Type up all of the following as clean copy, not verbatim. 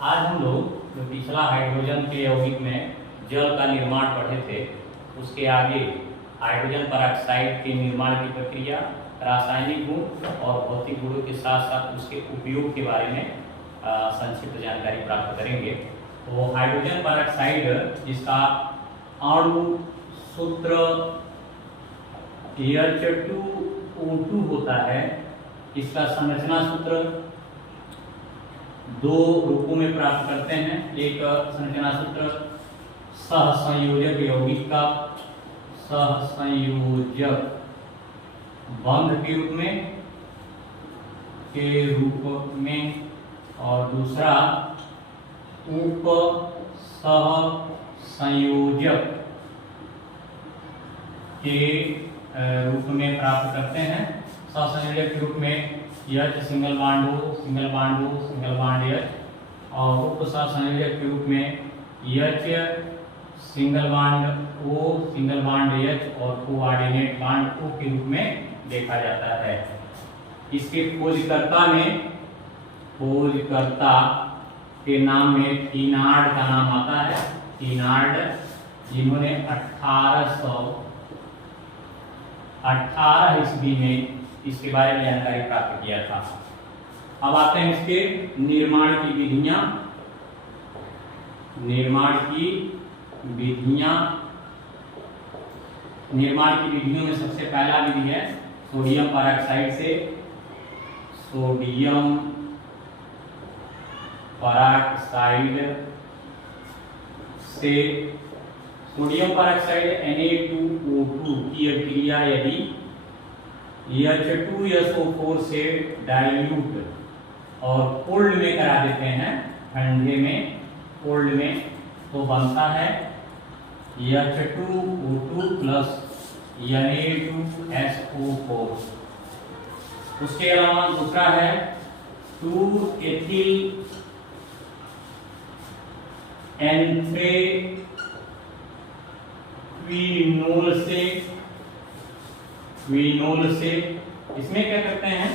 आज हम लोग जो पिछला हाइड्रोजन के यौगिक में जल का निर्माण पढ़े थे, उसके आगे हाइड्रोजन परऑक्साइड के निर्माण की प्रक्रिया, रासायनिक गुण और भौतिक गुणों के साथ साथ उसके उपयोग के बारे में संक्षिप्त जानकारी प्राप्त करेंगे। तो हाइड्रोजन परऑक्साइड जिसका अणु सूत्र H2O2 होता है, इसका संरचना सूत्र दो रूपों में प्राप्त करते हैं। एक संरचना सूत्र सहसंयोजक यौगिक का सहसंयोजक बंध के रूप में और दूसरा उप सहसंयोजक के रूप में प्राप्त करते हैं। सहसंयोजक के रूप में H single bond O single bond O single bond H और उप सहसंयोजक के रूप में H single bond O single bond H और कोऑर्डिनेट बॉन्ड O के रूप में देखा जाता है। इसके खोजकर्ता के नाम में थीनार्ड का नाम आता है। थीनार्ड जिन्होंने 1818 ईस्वी में इसके बारे में जानकारी प्राप्त किया था। अब आते हैं इसके निर्माण की विधियां। निर्माण की विधियों में सबसे पहला विधि है सोडियम परऑक्साइड से। सोडियम परऑक्साइड Na2O2 की क्रिया यदि H2SO4 से डाइल्यूट और कोल्ड में करा देते हैं, ठंडे में कोल्ड में, तो बनता है H2O2 प्लस Na2SO4। उसके अलावा दूसरा है 2-एथिल एंथ्रेक्विनोल से इसमें क्या करते हैं,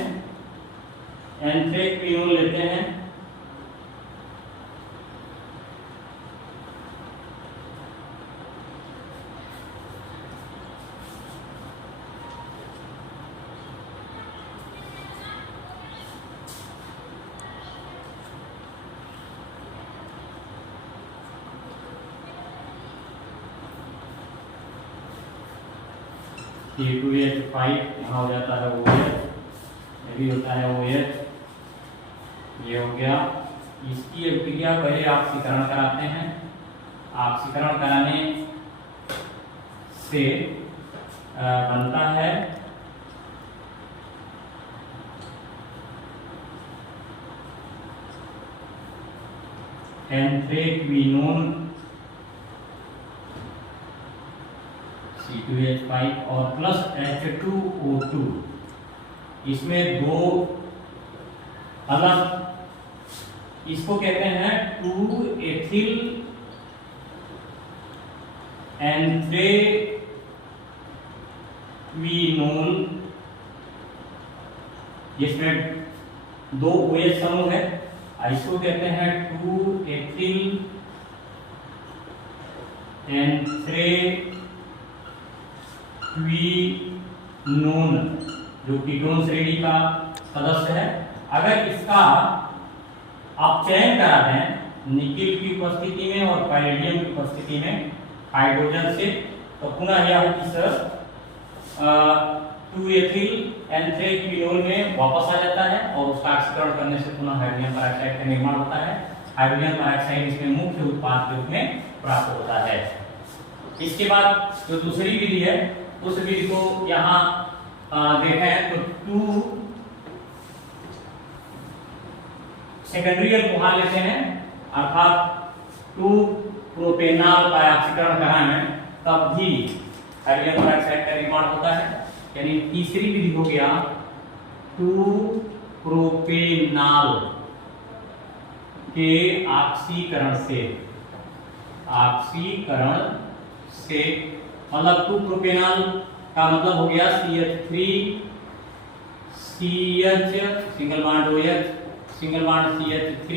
एंथ्रेक्विनोल लेते हैं C2H5, यहाँ हो जाता है OH, ये भी होता है OH, ये हो गया। इसकी अभिक्रिया पहले ऑक्सीकरण कराते हैं। ऑक्सीकरण कराने से बनता है एंथ्रेक्विनोन C2H5 और प्लस H2O2। इसमें दो अलग, इसको कहते हैं 2-एथिल एंथ्रेक्विनोल, जिसमें दो OH समूह है। इसको कहते हैं 2-एथिल एंथ्रेक्विनोन, जो कीटोन श्रेणी का सदस्य है। अगर इसका आप चयन करा दें निकेल की उपस्थिति में और पैलेडियम की उपस्थिति में हाइड्रोजन से, तो पुनः यह इस 2-एथिल एंथ्रेक्विनोल में वापस आ जाता है और उसका ऑक्सीकरण करने से पुनः हाइड्रोजन परऑक्साइड का निर्माण होता है। हाइड्रोजन परऑक्साइड इसमें मुख्य उत्पाद के रूप में प्राप्त होता है। इसके बाद जो दूसरी विधि है, उस विधि को यहाँ देखें तो 2 सेकेंडरी अल्कोहल लेते हैं, अर्थात 2 प्रोपेनॉल का ऑक्सीकरण कराएं, तब भी हाइड्रोजन परऑक्साइड का निर्माण होता है। यानी तीसरी विधि हो गया 2 प्रोपेनॉल के ऑक्सीकरण से मतलब 2 प्रोपेनॉल का मतलब हो गया CH3 CH single bond OH single bond CH3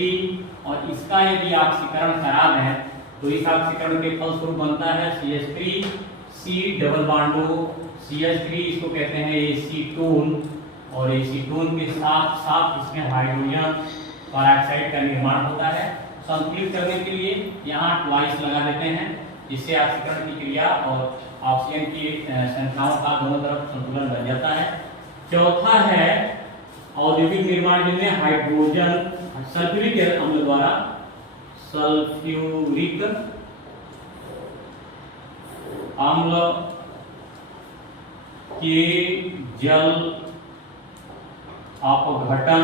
और इसका यदि ऑक्सीकरण करा दें तो इस ऑक्सीकरण के फलस्वरूप बनता है CH3 C डबल बॉन्डो CH3, इसको कहते हैं एसीटोन, और एसीटोन के साथ साथ इसमें हाइड्रोजन पेरोक्साइड का निर्माण होता है। संतुलित करने के लिए यहाँ ट्वाइस लगा देते हैं, जिससे ऑक्सीकरण की क्रिया और ऑक्सीजन की संख्याओं का दोनों तरफ संतुलन बन जाता है। चौथा है औद्योगिक निर्माण में हाइड्रोजन सल्फ्यूरिक अम्ल द्वारा सल्फ्यूरिक अम्ल के जल अपघटन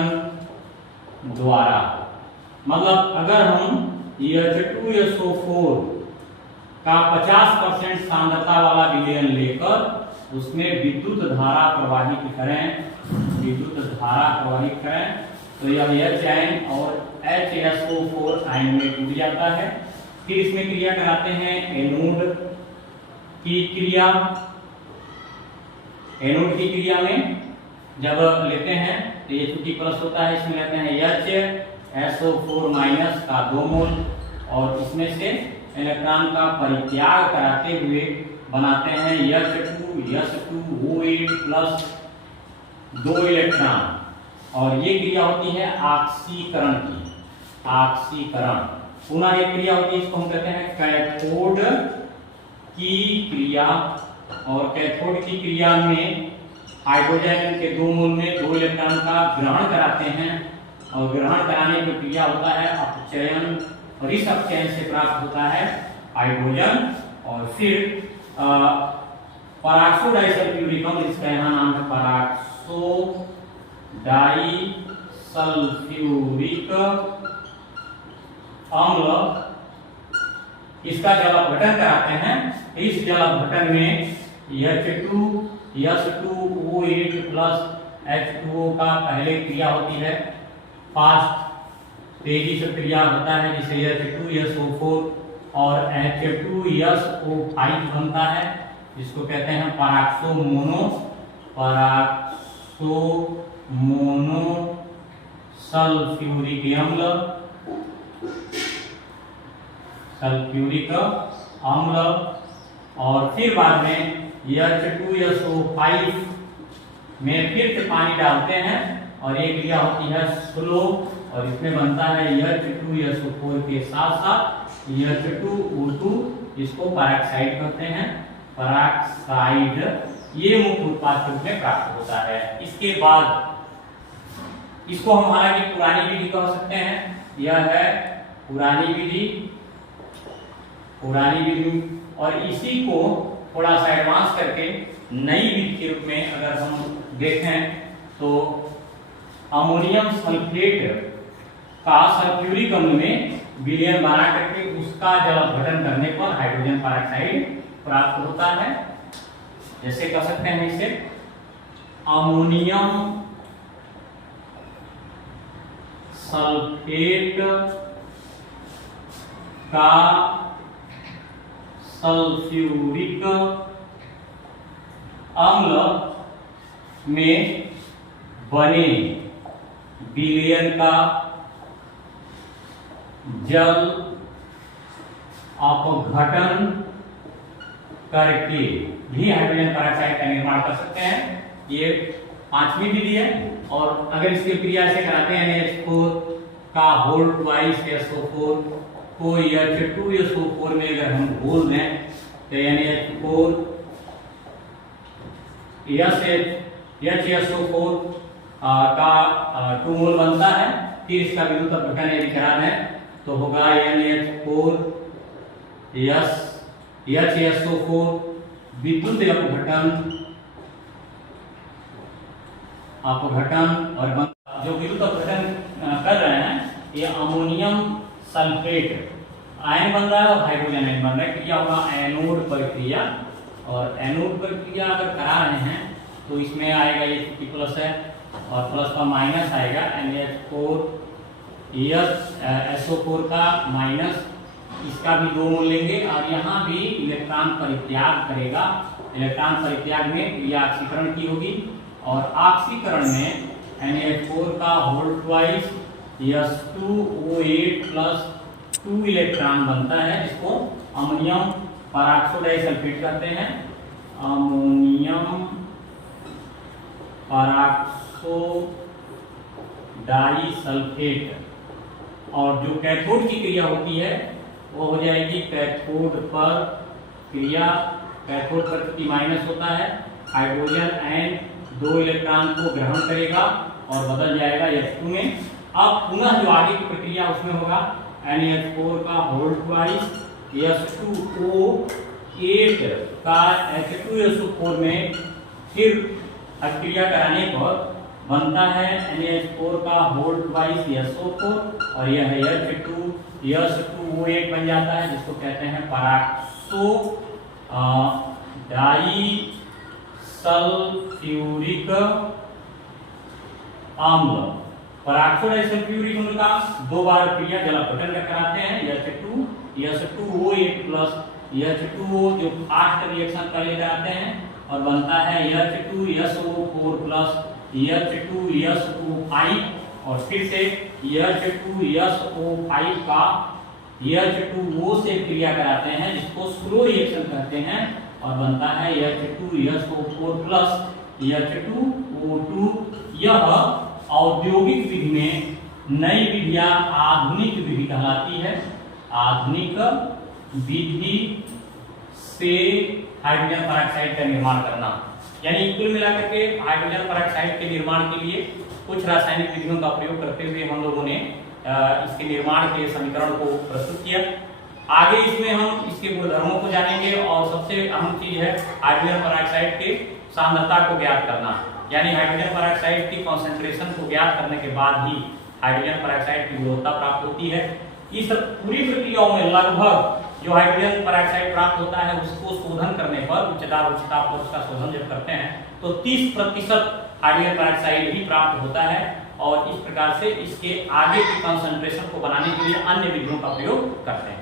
द्वारा, मतलब अगर हम H2SO4 का 50% सांद्रता वाला विलयन लेकर उसमें विद्युत धारा प्रवाहित करें, तो यह H आयन और HSO4 आयन में टूट जाता है। फिर इसमें क्रिया कराते हैं एनोड की क्रिया। एनोड की क्रिया में जब लेते हैं तो ये चूंकि प्लस होता है, इसमें लेते हैं HSO4- का 2 मोल और इसमें से इलेक्ट्रॉन का परित्याग कराते हुए बनाते हैं H2SO8 प्लस 2 इलेक्ट्रॉन, और ये क्रिया होती है ऑक्सीकरण की। ऑक्सीकरण पुनः एक क्रिया होती है, इसको हम कहते हैं कैथोड की क्रिया, और कैथोड की क्रिया में हाइड्रोजन के 2 मोल में 2 इलेक्ट्रॉन का ग्रहण कराते हैं, और ग्रहण कराने की क्रिया होता है अपचयन, और इस अपचयन से प्राप्त होता है हाइड्रोजन। और फिर पराक्सो डाइसल्फ्यूरिक अम्ल, इसका यहाँ नाम है पराक्सो डाइसल्फ्यूरिक अम्ल, इसका जल अपघटन कराते हैं। इस जल अपघटन में H2SO8 प्लस H2O का पहले क्रिया होती है, फास्ट तेजी से क्रिया होता है, जिसे H2SO4 और H2SO5 बनता है, जिसको कहते हैं पराक्सो मोनो सल्फ्यूरिक अम्ल। और फिर बाद में H2SO5 में फिर से पानी डालते हैं और ये क्रिया होती है स्लो, और इसमें बनता है H2SO4 के साथ साथ H2O2, जिसको पेरोक्साइड कहते हैं। पेरोक्साइड ये मुख्य उत्पाद के रूप में प्राप्त होता है। इसके बाद इसको हम हालांकि पुरानी विधि कह सकते हैं, यह है पुरानी विधि। और इसी को थोड़ा सा एडवांस करके नई विधि के रूप में अगर हम देखें तो अमोनियम सल्फेट का सल्फ्यूरिक अम्ल में विलयन बना करके उसका जल अपघटन करने पर हाइड्रोजन पेरोक्साइड प्राप्त होता है। जैसे कह सकते हैं इसे अमोनियम सल्फेट का सल्फ्यूरिक अम्ल में बने विलयन का जल अपघटन करके भी हाइड्रोजन पेरोक्साइड का निर्माण कर सकते हैं। ये 5वीं विधि है। और अगर इसकी क्रिया से कराते हैं NH4 का होल ट्वाइस SO4 को H2SO4 में अगर हम बोल दें तो NH4 HSO4 का 2 मोल बनता है। फिर इसका विद्युत अपघटन यदि करा दें तो होगा NH4 HSO4 विद्युत अपघटन और जो विद्युत अपघटन कर रहे हैं ये अमोनियम सल्फेट आयन बन रहा है और हाइड्रोजन आयन बन रहा है। क्रिया होगा एनोड पर क्रिया, और एनोड पर क्रिया अगर करा रहे हैं तो इसमें आएगा ये प्लस है और प्लस का माइनस आएगा NH4 SO4 का माइनस, इसका भी 2 मोल लेंगे और यहाँ भी इलेक्ट्रॉन परित्याग करेगा। इलेक्ट्रॉन परित्याग में क्रिया ऑक्सीकरण की होगी और ऑक्सीकरण में NH4 का whole twice H2O8 plus 2 electron बनता है, इसको अमोनियम परऑक्सोडाइसल्फेट कहते हैं। अमोनियम परऑक्सोडाइसल्फेट। और जो कैथोड की क्रिया होती है वो हो जाएगी कैथोड पर क्रिया। कैथोड पर क्योंकि माइनस होता है, हाइड्रोजन एन 2 इलेक्ट्रॉन को ग्रहण करेगा और बदल जाएगा H2 में। अब पुनः जो आगे की प्रक्रिया उसमें होगा NH4 का होल्ड ट्वाइस H2O8 का H2SO4 में फिर क्रिया कराने पर बनता है NH4 का होल्ड ट्वाइस SO4 और यह H2O8 बन जाता है, जिसको कहते हैं परऑक्सो डाइसल्फ्यूरिक अम्ल। परऑक्सोडाइसल्फ्यूरिक अम्ल का 2 बार क्रिया जल अपघटन का कराते हैं। H2O8 प्लस H2O जो फास्ट रिएक्शन कर ले जाते हैं और बनता है H2SO4 प्लस H2SO5 और फिर से H2SO5 का H2O से क्रिया कराते हैं, जिसको स्लो रिएक्शन कहते हैं और बनता है H2SO4 प्लस H2O2। यह औद्योगिक विधि में नई विधि या आधुनिक विधि कहलाती है। आधुनिक विधि से हाइड्रोजन परऑक्साइड का निर्माण करना, यानी कुल मिलाकर के हाइड्रोजन परऑक्साइड के निर्माण के लिए कुछ रासायनिक विधियों का प्रयोग करते हुए हम लोगों ने इसके निर्माण के समीकरण को प्रस्तुत किया। आगे इसमें हम इसके गुणधर्मों को जानेंगे और सबसे अहम चीज है हाइड्रोजन परऑक्साइड के सांद्रता को ज्ञात करना, यानी हाइड्रोजन परऑक्साइड की कॉन्सेंट्रेशन को ज्ञात करने के बाद ही हाइड्रोजन परऑक्साइड की गुणवत्ता प्राप्त होती है। इस पूरी प्रक्रियाओं में लगभग जो हाइड्रोजन परऑक्साइड प्राप्त होता है उसको शोधन करने पर उच्च ताप पर उसका शोधन जब करते हैं तो 30% हाइड्रोजन परऑक्साइड ही प्राप्त होता है और इस प्रकार से इसके आगे की कॉन्सेंट्रेशन को बनाने के लिए अन्य विधियों का प्रयोग करते हैं।